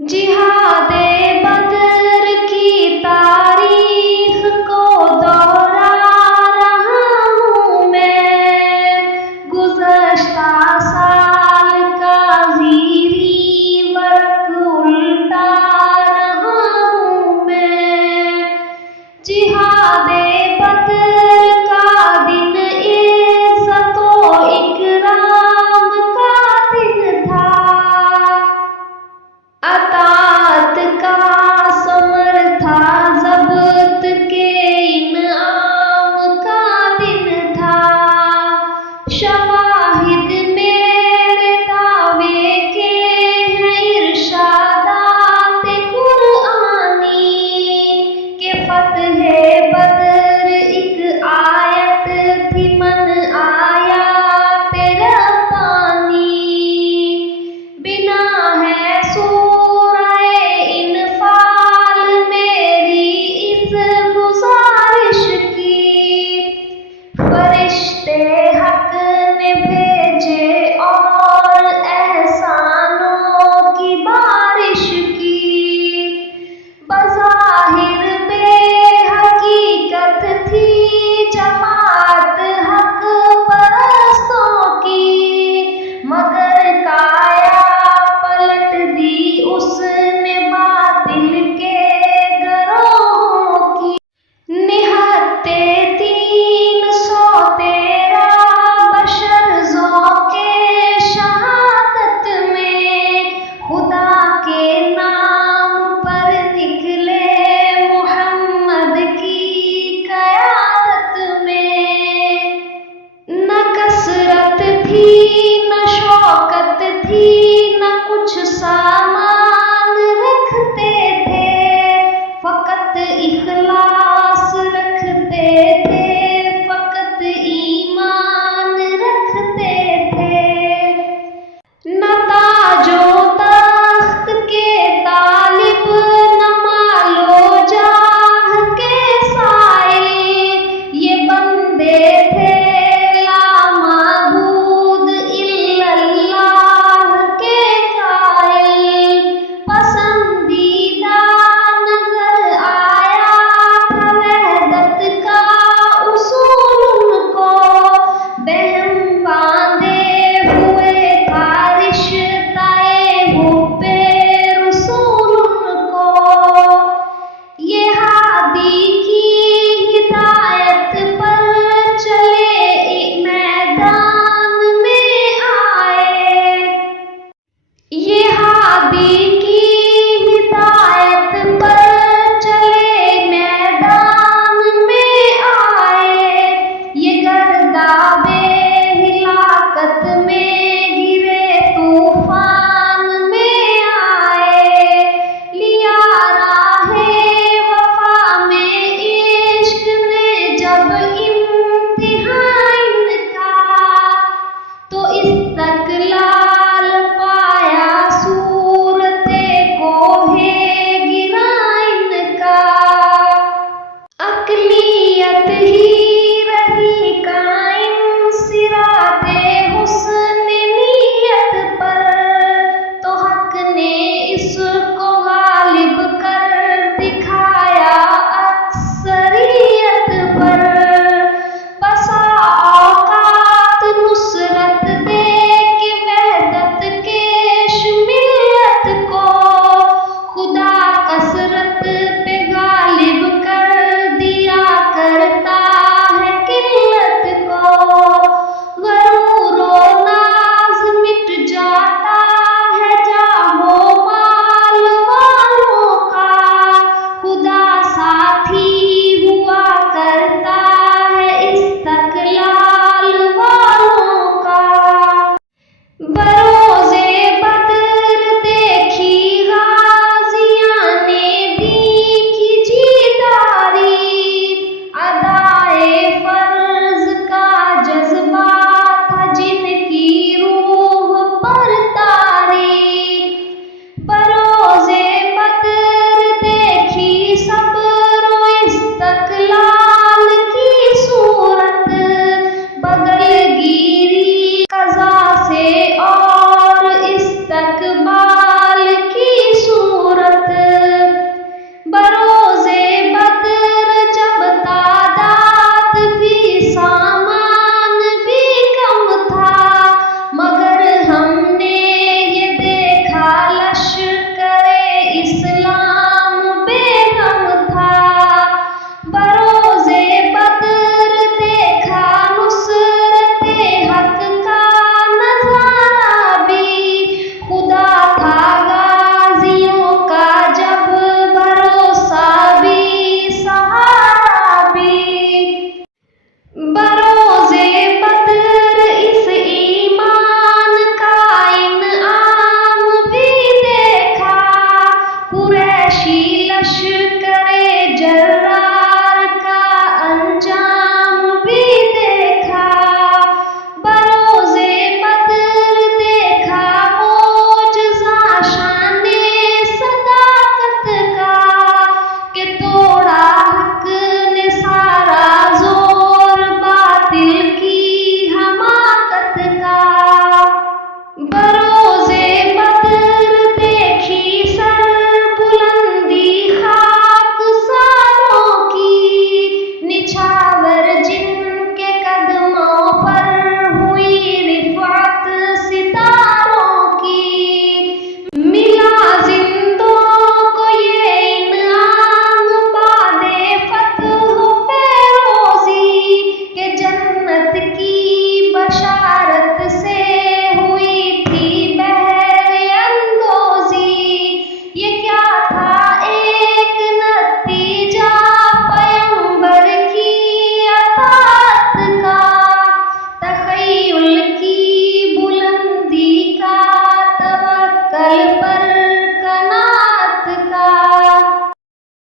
जिहादे बदर की तारीख को दोहरा रहा हूँ मैं, गुज़श्ता साल का ज़ीरी वर्क उल्टा रहा हूँ मैं। जिहादे बदर का दिन इज़्ज़त व इकराम का दिन था, अतात का समर था, ज़ब्त के इनाम का दिन था। शवाहिद मेरे दावे के हैं इरशादात कुरआनी, के फ़त्हे बदर एक आयत थी मन आया तेरा पानी। बिना है सूरह इनफाल मेरी इस गुज़ारिश की, फरिश्ते हक ने भेजे और एहसानों की बारिश की। बज़ाहिर बेहकीकत थी जमात हक परस्तों की, मगर काया पलट दी उसने बातिल के गरोहों की। निहत्ते 313 बशर ज़ौक़े शहादत में, खुदा के नाम पर निकले मुहम्मद की क़यादत में। न कसरत थी न शौकत थी, न कुछ सामान रखते थे, फ़कत इख़लास रखते थे, फ़कत ईमान रखते थे। न ताजो तख्त के तालिब, न मालो जाह के साइल, ये बंदे थे ला माबूद इल्लल्लाह के कायल। पसंदीदा नज़र आया था वहदत का उसूल उनको, बहम बांधे हुए था रिश्ता-ए हुब्बे रसूल उनको। ये हादी की हिदायत पर चले मैदान में आए, ये हादी की हिदायत पर चले मैदान में आए। ये गर्दाबे हिलाकत में गिरे तूफान में आए, लिया राहे वफा में इश्क ने जब इम्तिहान इनका, तो इस्तक़लाल पाया सूरते कोहे गिरा इनका। अक़लियत ही रही कायम सिराते हुस्न नीयत पर, तो हक़ ने इस